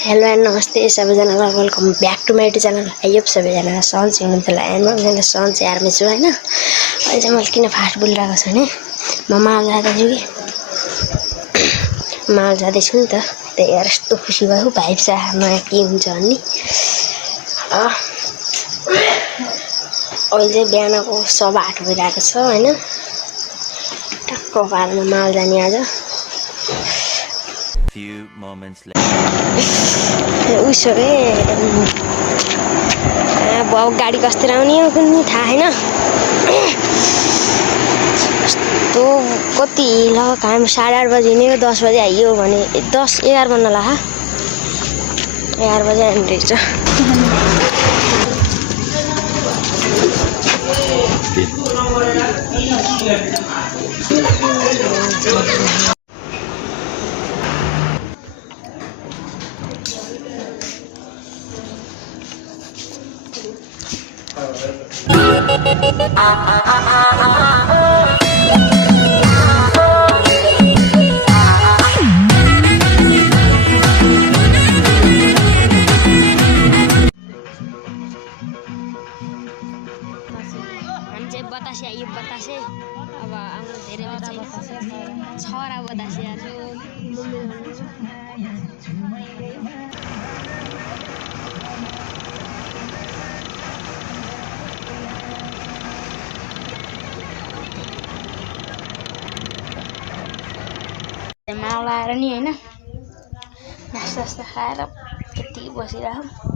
Hello and नमस्ते सबैजनालाई welcome back to my YouTube channel. I hope सबैजना सन्चै हुनुहुन्छ होला। एन्ड म सन्चै आर्मी छु होइन। अहिले चाहिँ मैले किन फास्ट बोलिरहेको छु भने म माल जाँदैछु कि माल जाँदैछु नि त, त्यही भएर यस्तो खुसी भयो। भाइब छ नयाँ के हुन्छ भन्ने। अहिले चाहिँ बिहानको 8:15 भइरहेको छ होइन। टक्क पारमा माल जाने आज। Few moments later. उसो रे अब गाडी कस्तिर आउने हो कुनै थाहा छैन। यस्तो कति ल काम 8:30 बजी हिँडेको 10 बजी आइयो भने 10-11 बज्न लाग्यो। 11 बजी आउने रहेछ। बतासे आइयो बतासे। अब आउनु धेरै छरा बतासे आज माल आएर नि होइन नास्ता खाएर यति बसिरहेको।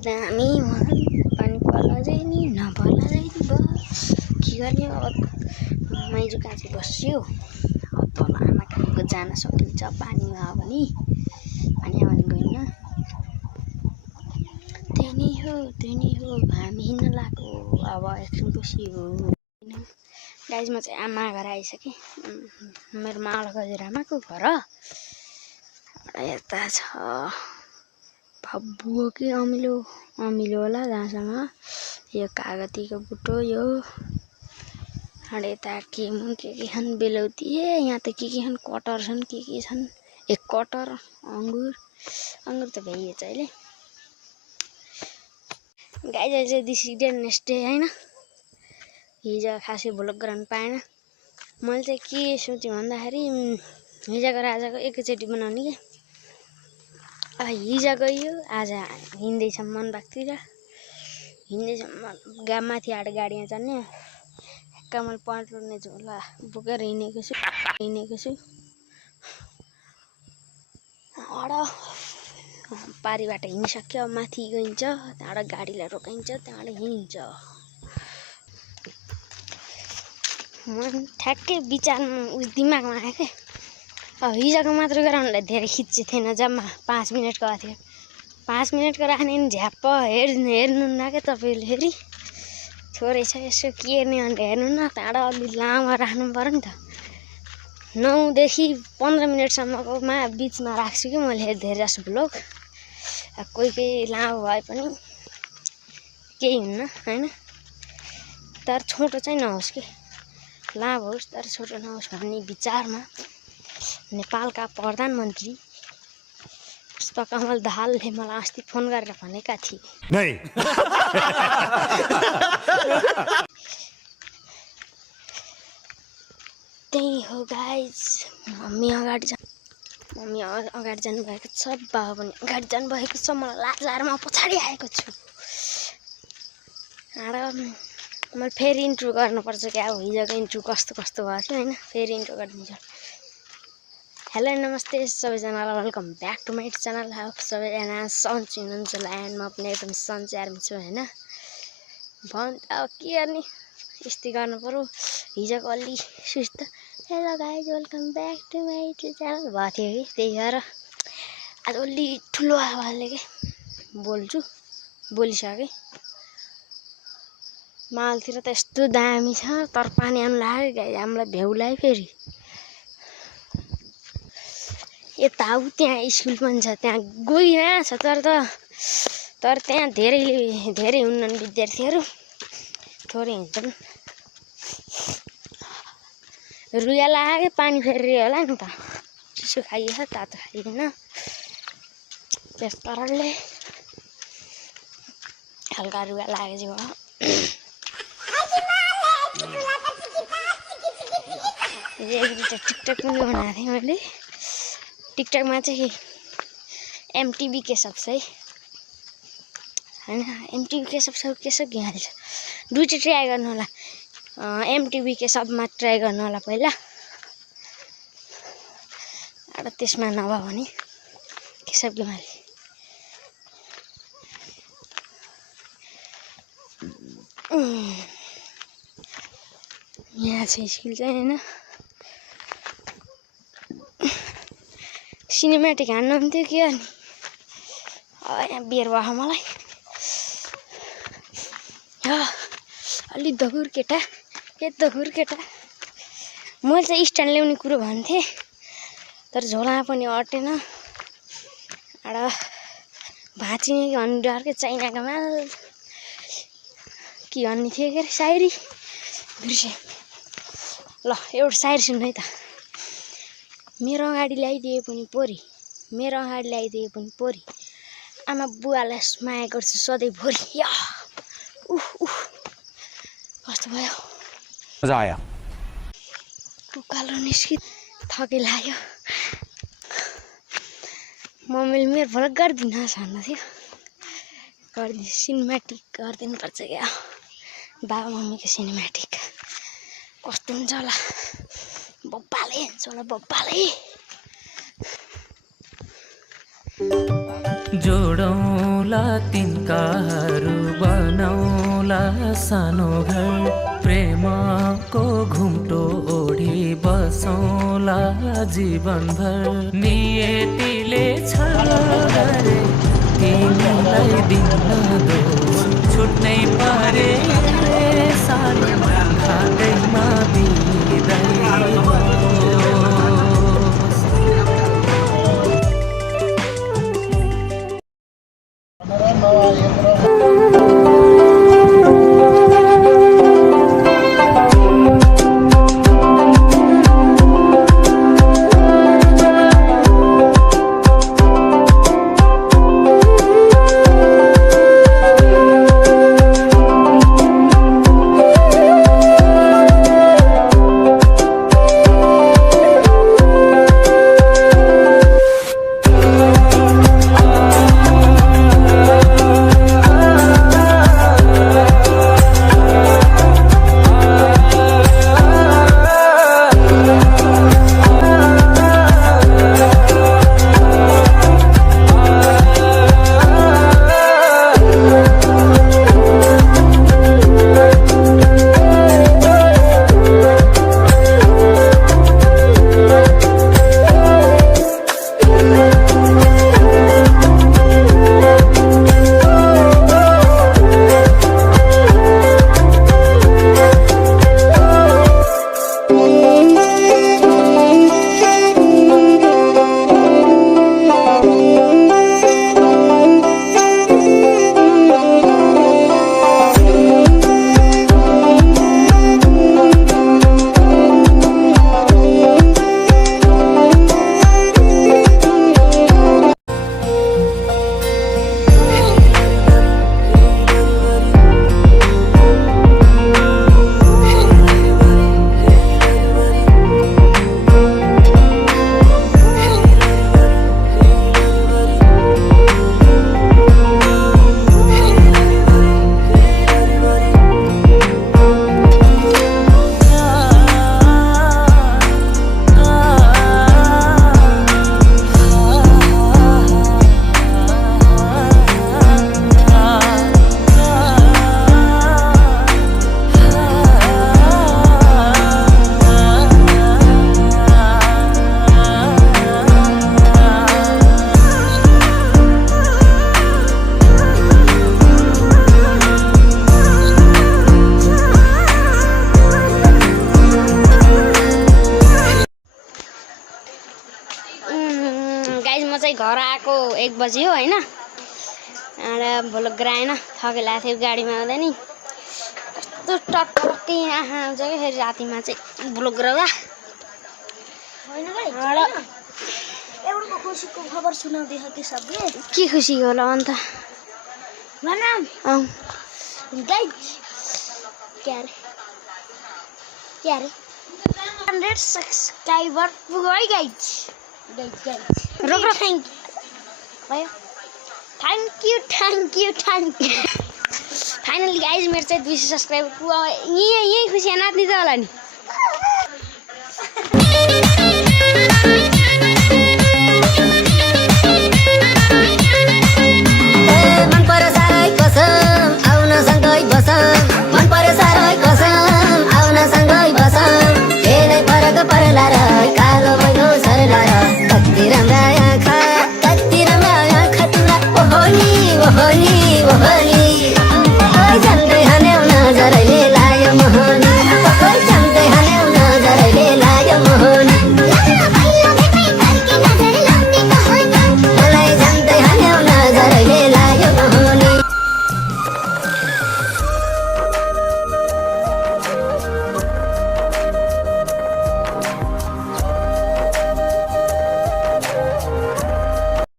दामी पानी पर्ला चाहिँ नि नपर्ला चाहिँ नि भयो के गर्ने। अब माइजू काँची बस्यो। अब तल आमा कहाँको जान सकिन्छ पानीमा आयो भने। पानी आयो भने गएन। त्यही नै हो हामी हिँड्न लाग्यो। अब एकछिन बसियो गाइज। म चाहिँ आमा घर आइसकेँ। मेरो माल गजरामाको घर यता छ। भब्बु कि अमिलो होला जहाँसँग यो कागतीको बुटो यो। अनि यता के छन् बेलौती। यहाँ त के छन् कटर छन् के छन्। एक कटर अङ्गुर त भइएछ अहिले। गाइज चाहिँ दिस नेक्स्ट डे होइन। हिजो खासै भ्लग गराउनु पाएन। मैले चाहिँ के सोचेँ भन्दाखेरि हिजोको र आजको एकैचोटि बनाउने कि। हिजो गयो आज हिँड्दैछ मनबागतिर। हिँड्दैछ माथि आएर गाडीमा चढ्ने कमल पल्ट्ने झोला बोकेर हिँडेको छु। पारीबाट हिँडिसक्यो। माथि गइन्छ त्यहाँबाट गाडीलाई रोकाइन्छ त्यहाँबाट हिँड्छ। मन ठ्याक्कै विचारमा दिमागमा आयो क्या। अब हिजोको मात्र गराउनुलाई धेरै खिच्ची थिएन। जम्मा 5 मिनटको आएको थियो। 5 मिनटको राख्ने नि झ्याप्प हेर्नु न क्या तपाईँले। फेरि थोरै छ यसो के हेर्ने भनेर हेर्नु न। त्यहाँबाट अलि लामो राख्नु पऱ्यो नि त। 9 देखि 15 मिनटसम्मकोमा बिचमा राख्छु कि मैले धेरै जसो भ्लग। कोही लामो भए पनि केही हुन्न होइन। तर छोटो चाहिँ नहोस् कि लामो होस् तर छोटो नहोस् भन्ने विचारमा नेपालका प्रधानमन्त्री पुष्पकमल दाहालले मलाई अस्ति फोन गरेर भनेका थिए। त्यही हो गाइज। मम्मी अगाडि जानुभएको छ। बाबा पनि अगाडि जानुभएको छ। मलाई लाज लाएर म पछाडि आएको छु। मैले फेरि इन्ट्रो गर्नुपर्छ क्या। अब हिजोको इन्ट्रो कस्तो भयो थियो होइन। फेरि इन्ट्रो गरिदिन्छु। हेलो नमस्ते सबैजनालाई welcome back to my YouTube channel. सबैजना सन्चै हुनुहुन्छ होला। एन्ड म पनि एकदम सन्चै आर्मी छु होइन। अब के गर्ने यस्तै गर्नु पऱ्यो। हिजोको अलि सुस्त hello guys welcome back to my YouTube channel भएको थियो कि त्यही भएर आज अलि ठुलो आवाजले के बोल्छु। बोलिसके मालतिर त यस्तो दामी छ तर पानी आउनु लाग्यो गाई हामीलाई भ्याउलाई फेरि यता त्यहाँ स्कुल पनि छ त्यहाँ गइरहेको छ तर त्यहाँ धेरै हुन्छन् विद्यार्थीहरू थोरै हिँड्छन् रुया लाग्यो पानी फेरि होला नि त चिसो खाइएछ तातो खाइएन त्यस कारणले हल्का रुया लागेको छ टिकटक पनि बनाएको थिएँ मैले टिकटकमा चाहिँ एमटिभी के सब है हैन एमटिभी के सब हाल्छ दुईटा ट्राई गर्नु होला एमटिभी के सबमा ट्राई गर्नु होला पहिला र त्यसमा नभए भने के सब गेमाले यहाँ चाहिँ स्कुल चाहिँ हैन सिनेमेटिक हान्नु हुन्थ्यो के अनि यहाँ बियर भयो मलाई अलि दगुर केटा मैले चाहिँ स्ट्यान्ड ल्याउने कुरो भन्थेँ तर झोलामा पनि अटेन एउटा भाँचिने कि भन्ने डरकै चाइनाको माल के भन्ने थियो के अरे सायरी बिर्सेँ ल एउटा सायरी सुन्नु है त मेरो अगाडि ल्याइदिए पनि पोरी आमा बुवालाई माया गर्छु सधैँभरि या कस्तो भयो मजा आयो उकालो निस्कि थके लाग्यो मम्मीले मेरो भलक गरिदिनुहोस् भन्नु थियो गरिदिनु सिनेमेटिक गरिदिनुपर्छ क्या बाबा मम्मीको सिनेमेटिक कस्तो हुन्छ होला बब्बाले हुन्छ होला बब्बाले जोडौला तिनकाहरू बनाउला सानो घर प्रेमको घुम्टो ओढी बसौला जीवनभर नियतिले छल गरे तिमीलाई दिन दोष छुट्नै परे सानो खाँदैमा बिदाई घर आएको 1 बजी हो होइन अनि भोलक गराएन थकेला थियो गाडीमा आउँदा नि कस्तो टक्कै आँखा आउँछ क्या फेरि रातिमा चाहिँ भोलक गराउँदा एउटा खुसीको खबर सुनाउँदैछ कि सबले के खुसी होला अन्त भन गाइज क्या रे 100 सब्सक्राइबर पुग्यो है गाइज रोक रोक भयो थ्याङ्क यू फाइनली गाइज मेरो चाहिँ 200 सब्सक्राइबर पुग्यो यहीँ खुसी नाच्ने त होला नि